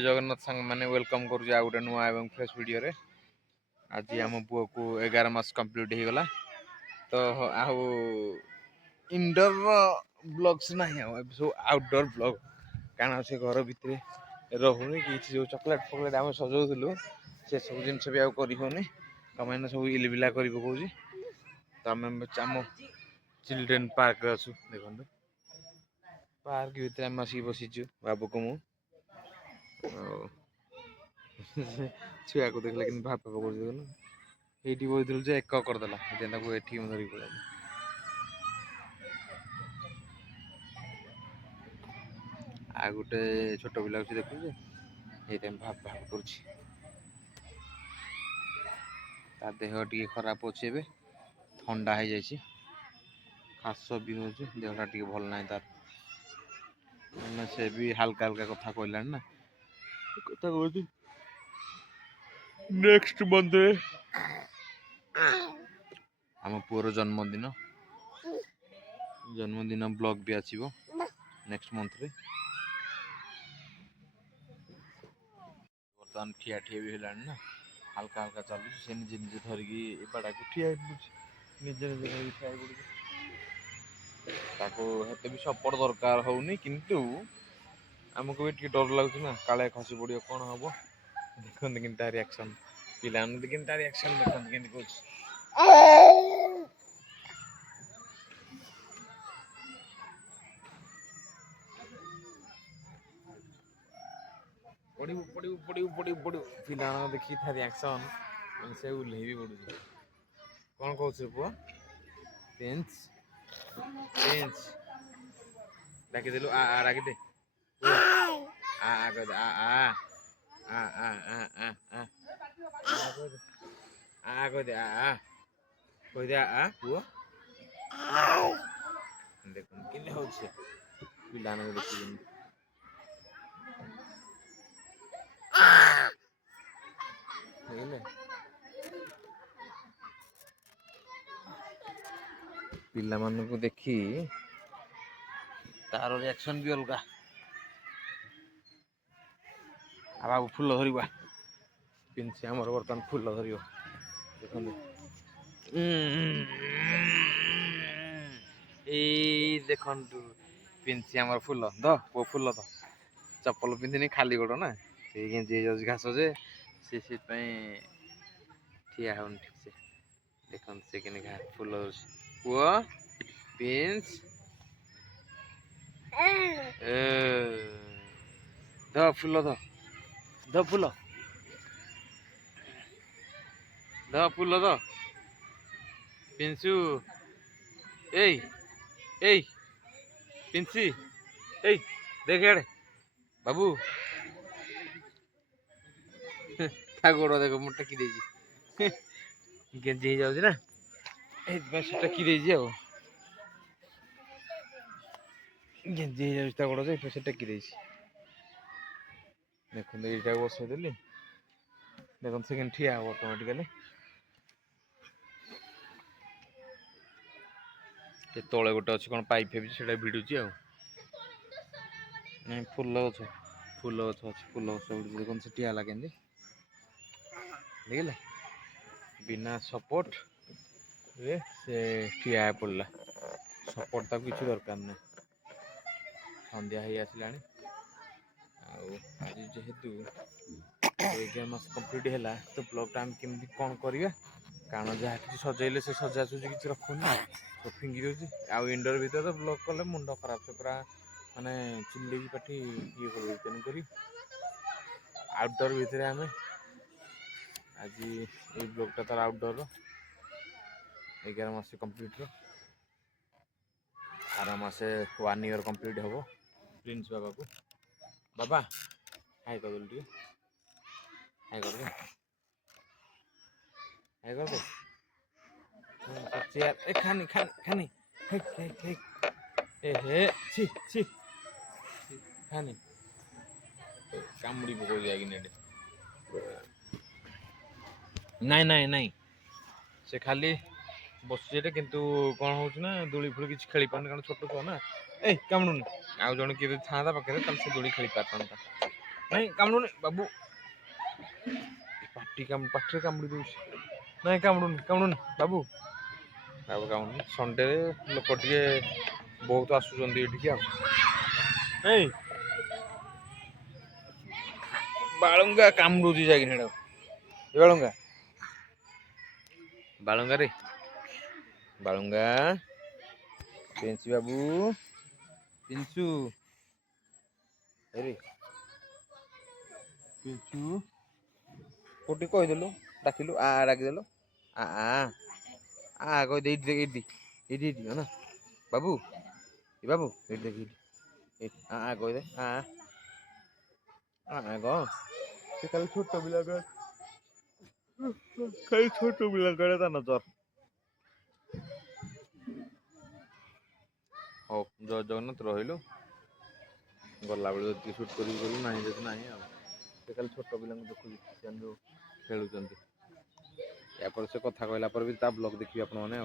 जय जगन्नाथ सांग मैंने वेलकम कर गोटे नुआ एवं फ्रेश वीडियो रे। आज आम पुओ को 11 मास कंप्लीट हो गला तो आउ इंडोर ब्लॉग्स ना सब आउटडोर ब्लॉग कारण से घर भितर रहुनी कि जो चॉकलेट फॉकलेट आम सजाऊलु से सब जिन भी आउ करें कम सब इलबिला कर पकाऊँ तो आम आम चिल्ड्रेन पार्क अच्छु देखो पार्क भितर आम आसिक बसीचु बाबू को मु छुआ को देखला कि भाप पकाऊ ये बोलूँ जे एक करदेला ये धरिक पड़ा आ गोटे छोट पिला देखु ये भाप भाप कर देह टी खराब अच्छे ए ठंडा हो जाए खास भी हो देहटा टी भल ना तार मैंने से भी हल्का हल्का कथा कहला ना कथा कहती नेक्स्ट मंथ आम पुअर जन्मदिन ब्लॉग भी आसीबो नेक्स्ट मंथ रे बर्तमान ठिया ठिया भी है ना हल्का हल्का चलु से निजे निजे धरिकी बाड़ा को ठिया निजे निजे ठिया ताको हेते भी सपोर्ट दरकार होउनी किंतु हमको भी डर लगुच ना काले खसी पड़ो कौन हम देखते कि रिएक्शन पिला रिएक्शन देखते कि कौन पड़ू पड़ू पड़ू पड़ू पड़ू पिला देखी था रिएक्शन से उल्ले भी पड़ू कौन कौन पुआ पेंच पेंच डाकी देलु आ डाकी दे आ कह दे कह दे कह दे पुआ देख कि हो पिला देखी पिला मानू देखी तार रिएक्शन भी अलग बाबू फुल धरवा पिंसी आम बर्तमान फुल धर देखु पिंसी आम फुल द पो फुल द चप्पल पिंधिनी खाली गोड़ ना से गेंजी जाऊँ घास जे से ठिया हो ठीक से देख से कि फुल पुओ पिंस द फुल द फुल द फुल द पिंसु ए पिंसी देख यार बाबू गोड़ देख मु टेकी गेंजी जाऊँ ना से टेकी गेंजी जाऊँ गोड़ से टेकी देख ये बसईदेली देख से ठिया हम ऑटोमेटिकली तले गोटे अच्छे कौन पाइप फेबी से भिड़ुची नहीं फुल गछ अच्छे फुल गछ देख से ठिया लगे देखिले बिना सपोर्ट रे से ठिया पड़ला सपोर्ट तक किसी दरकार नहीं सन्ध्या हो आसला आज जेहेतु 11 मास कंप्लीट है तो ब्लॉग टाइम केमती कौन करवा कारण जहाँ कि सजेले से सजासुजी किसी रखुनी तो फिंगी दूसरी आउ इंडोर भर तो ब्लॉग कले मुंड खराब से पूरा माने चिल्ले पाठी ये कर तेणुक आउटडोर भितर आम आज ये ब्लॉगटा तार आउटडोर 11 मास कंप्लीट आर मासे 1 ईयर कंप्लीट हम प्रिंस बाबा को बाबा हाय कर दे हाय कर दे हाय कर दे चेयर ए खानी खानी खानी ए हे छी छी खानी कामुड़ी पकड़ जाएगी नेट नहीं नहीं नहीं से खाली बसुचे किंतु कौन हो दोली फुली किसी खेली पार छोट छुआ ना ए कामुड़ुनी आउ जन किए था पाखे से दोली खेली पारता नहीं कामुडुनी बाबू पाटी कामुड़ी दूसरी नहीं कामुडुनी बाबू बाबू कामुडुनी संडे लोक टे बहुत आसुच्च ए बालुंगा कामुड़ी जाए बालुंगा बालुंगा रे बालुंगा पेंची बाबू पिंचू अरे पिंचू कोटी कहीदेलु डाकिलु आ डाकिदेलु आ आ आ कह दे ये ना बाबू ये बाबू ये देख आ आ कह दे आ आ गो से खाली छोट पिला खाली छोट पिला ता नजर हो जय जगन्नाथ रहिलु गला बेले जब सुट करू ना जब ना से खाली छोट पिला देखुँ जो खेलुंट यापर से कथा कहला पर भी ता ब्लॉग देखिए आपने